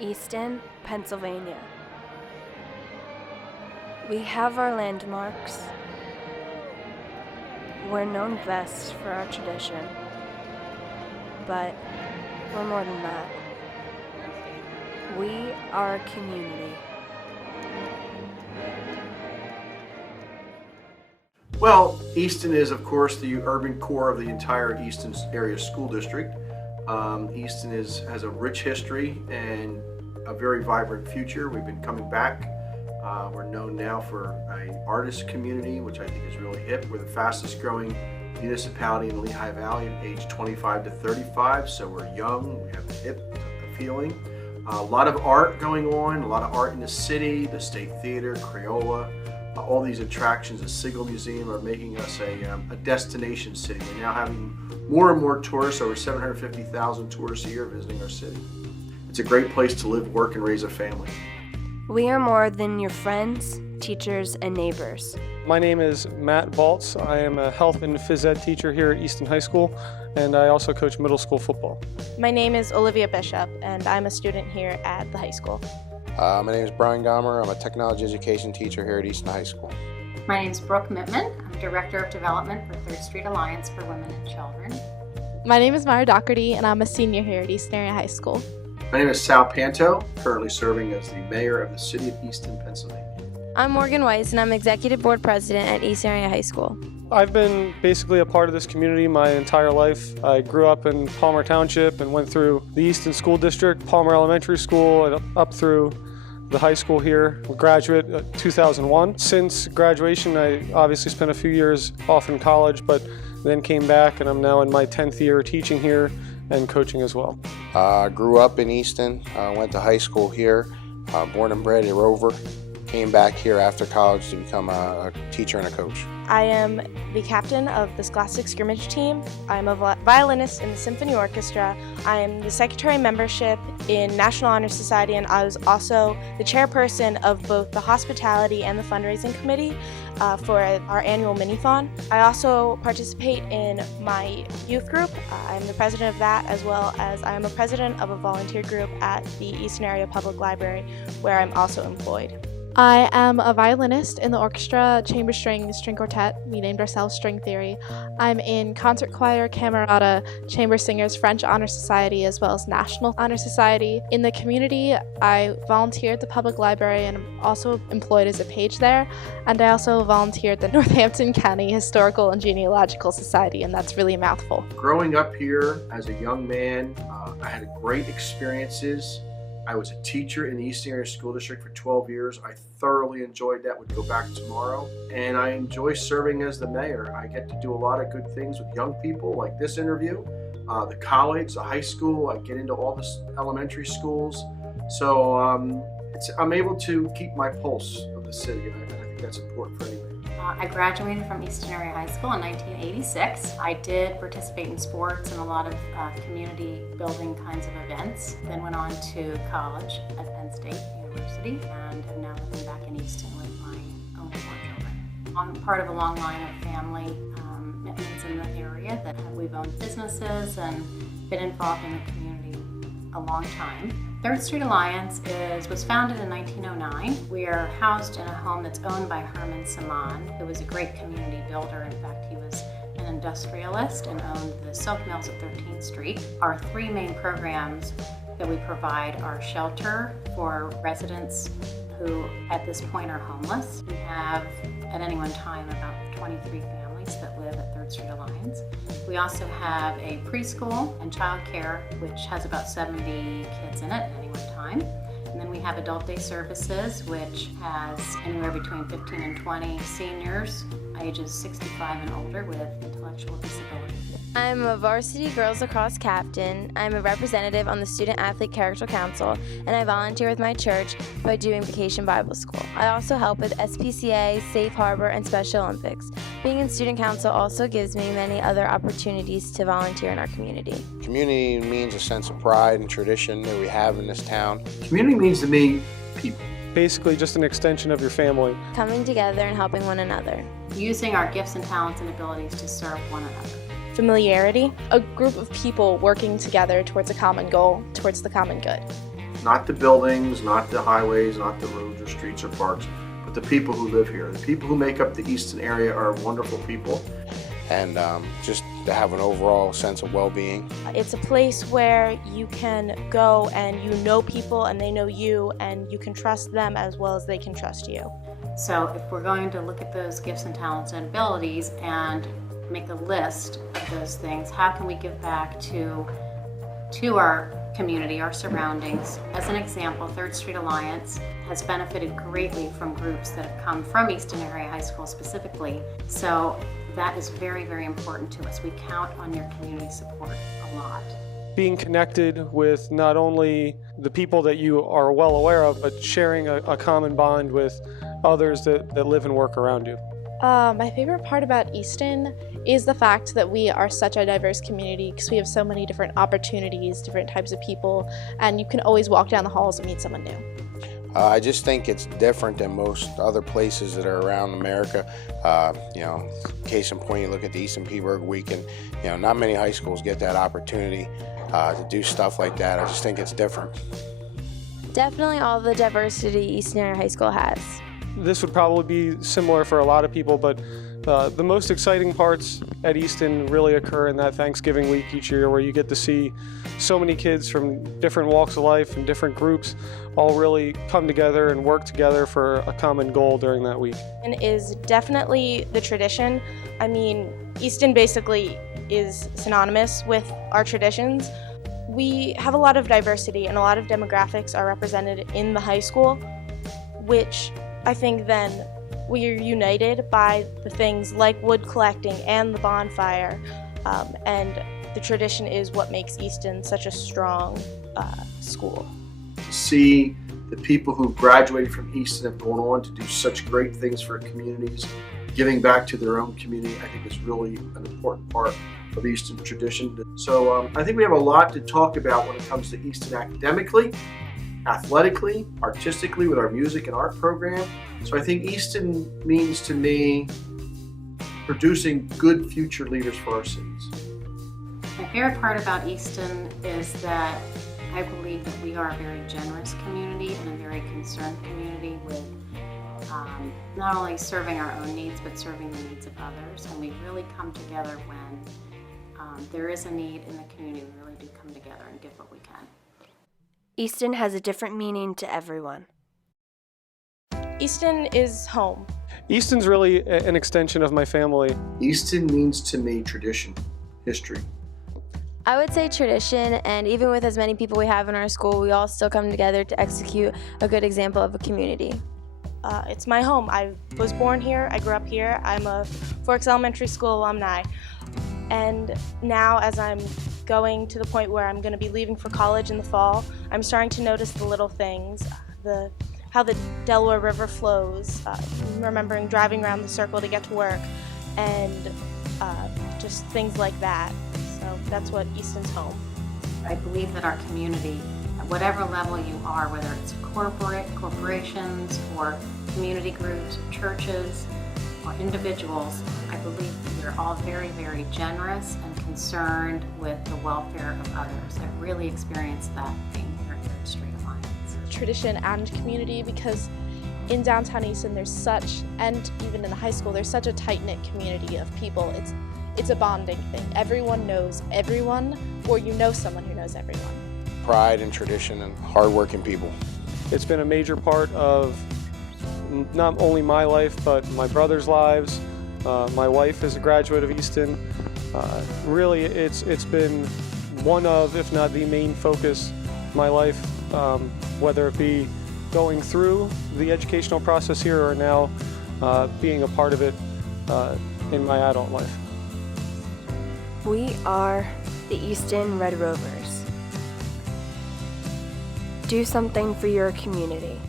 Easton, Pennsylvania. We have our landmarks. We're known best for our tradition, but we're more than that. We are a community. Well, Easton is, of course, the urban core of the entire Easton area school district. Easton has a rich history and a very vibrant future. We've been coming back. We're known now for an artist community, which I think is really hip. We're the fastest growing municipality in the Lehigh Valley at age 25 to 35, so we're young, we have the hip feeling. A lot of art going on, a lot of art in the city, the State Theater, Crayola. All these attractions, the Siegel Museum, are making us a destination city. We're now having more and more tourists, over 750,000 tourists a year visiting our city. It's a great place to live, work, and raise a family. We are more than your friends, teachers, and neighbors. My name is Matt Baltz. I am a health and phys ed teacher here at Easton High School, and I also coach middle school football. My name is Olivia Bishop, and I'm a student here at the high school. My name is Brian Gomer. I'm a technology education teacher here at Easton High School. My name is Brooke Mittman. I'm Director of Development for 3rd Street Alliance for Women and Children. My name is Mara Doherty, and I'm a senior here at Easton Area High School. My name is Sal Panto, currently serving as the mayor of the city of Easton, Pennsylvania. I'm Morgan Weiss, and I'm Executive Board President at Easton Area High School. I've been basically a part of this community my entire life. I grew up in Palmer Township and went through the Easton School District, Palmer Elementary School, and up through the high school here. Graduate 2001. Since graduation, I obviously spent a few years off in college, but then came back, and I'm now in my 10th year teaching here and coaching as well. Grew up in Easton, went to high school here, born and bred a Rover. Came back here after college to become a teacher and a coach. I am the captain of the Scholastic Scrimmage team. I'm a violinist in the Symphony Orchestra. I am the secretary membership in National Honor Society, and I was also the chairperson of both the hospitality and the fundraising committee for our annual mini-thon. I also participate in my youth group. I'm the president of that, as well as I am a president of a volunteer group at the Easton Area Public Library, where I'm also employed. I am a violinist in the orchestra, chamber string quartet. We named ourselves String Theory. I'm in concert choir, camerata, chamber singers, French Honor Society, as well as National Honor Society. In the community, I volunteer at the public library and I'm also employed as a page there. And I also volunteer at the Northampton County Historical and Genealogical Society, and that's really a mouthful. Growing up here as a young man, I had great experiences. I was a teacher in the Easton Area School District for 12 years. I thoroughly enjoyed that, would go back tomorrow. And I enjoy serving as the mayor. I get to do a lot of good things with young people, like this interview, the college, the high school. I get into all the elementary schools. So I'm able to keep my pulse of the city, and I think that's important for anybody. I graduated from Easton Area High School in 1986. I did participate in sports and a lot of community building kinds of events. Then went on to college at Penn State University and am now living back in Easton with my own 4 children. I'm part of a long line of family commitments in the area that we've owned businesses and been involved in the community a long time. 3rd Street Alliance was founded in 1909. We are housed in a home that's owned by Herman Saman, who was a great community builder. In fact, he was an industrialist and owned the silk mills at 13th Street. Our 3 main programs that we provide are shelter for residents who at this point are homeless. We have at any one time about 23 families that live at 3rd Street Alliance. We also have a preschool and child care, which has about 70 kids in it at any one time. And then we have adult day services, which has anywhere between 15 and 20 seniors, ages 65 and older, with intellectual disabilities. I'm a varsity girls lacrosse captain. I'm a representative on the Student Athlete Character Council, and I volunteer with my church by doing Vacation Bible School. I also help with SPCA, Safe Harbor, and Special Olympics. Being in Student Council also gives me many other opportunities to volunteer in our community. Community means a sense of pride and tradition that we have in this town. Community means to me people. Basically just an extension of your family. Coming together and helping one another. Using our gifts and talents and abilities to serve one another. Familiarity, a group of people working together towards a common goal, towards the common good. Not the buildings, not the highways, not the roads or streets or parks, but the people who live here. The people who make up the Easton area are wonderful people. And just to have an overall sense of well-being. It's a place where you can go and you know people and they know you, and you can trust them as well as they can trust you. So if we're going to look at those gifts and talents and abilities and make a list of those things, how can we give back to our community, our surroundings? As an example, Third Street Alliance has benefited greatly from groups that have come from Easton Area High School specifically. So that is very, very important to us. We count on your community support a lot. Being connected with not only the people that you are well aware of, but sharing a common bond with others that live and work around you. My favorite part about Easton is the fact that we are such a diverse community, because we have so many different opportunities, different types of people, and you can always walk down the halls and meet someone new. I just think it's different than most other places that are around America. Case in point, you look at the Easton Peaburg Week, and not many high schools get that opportunity to do stuff like that. I just think it's different. Definitely all the diversity Easton Area High School has. This would probably be similar for a lot of people, but the most exciting parts at Easton really occur in that Thanksgiving week each year, where you get to see so many kids from different walks of life and different groups all really come together and work together for a common goal during that week. And is definitely the tradition. I mean, Easton basically is synonymous with our traditions. We have a lot of diversity and a lot of demographics are represented in the high school, which I think then we are united by the things like wood collecting and the bonfire, and the tradition is what makes Easton such a strong school. To see the people who graduated from Easton have gone on to do such great things for communities, giving back to their own community, I think is really an important part of Easton tradition. So I think we have a lot to talk about when it comes to Easton academically, athletically, artistically with our music and art program. So I think Easton means to me producing good future leaders for our cities. My favorite part about Easton is that I believe that we are a very generous community and a very concerned community with not only serving our own needs, but serving the needs of others. And we really come together when there is a need in the community. We really do come together and give what we can. Easton has a different meaning to everyone. Easton is home. Easton's really an extension of my family. Easton means to me tradition, history. I would say tradition, and even with as many people we have in our school, we all still come together to execute a good example of a community. It's my home. I was born here, I grew up here. I'm a Forks Elementary School alumni. And now as I'm going to the point where I'm going to be leaving for college in the fall, I'm starting to notice the little things, how the Delaware River flows, remembering driving around the circle to get to work, and just things like that. So that's what Easton's home. I believe that our community, at whatever level you are, whether it's corporations or community groups, churches, or individuals, I believe that we're all very, very generous and concerned with the welfare of others. I've really experienced that being here at Third Street Alliance. Tradition and community, because in downtown Easton there's such, and even in the high school, there's such a tight-knit community of people. It's a bonding thing. Everyone knows everyone, or you know someone who knows everyone. Pride and tradition and hardworking people. It's been a major part of not only my life, but my brother's lives. My wife is a graduate of Easton. Really, it's been one of, if not the main focus of my life, whether it be going through the educational process here or now being a part of it in my adult life. We are the Easton Red Rovers. Do something for your community.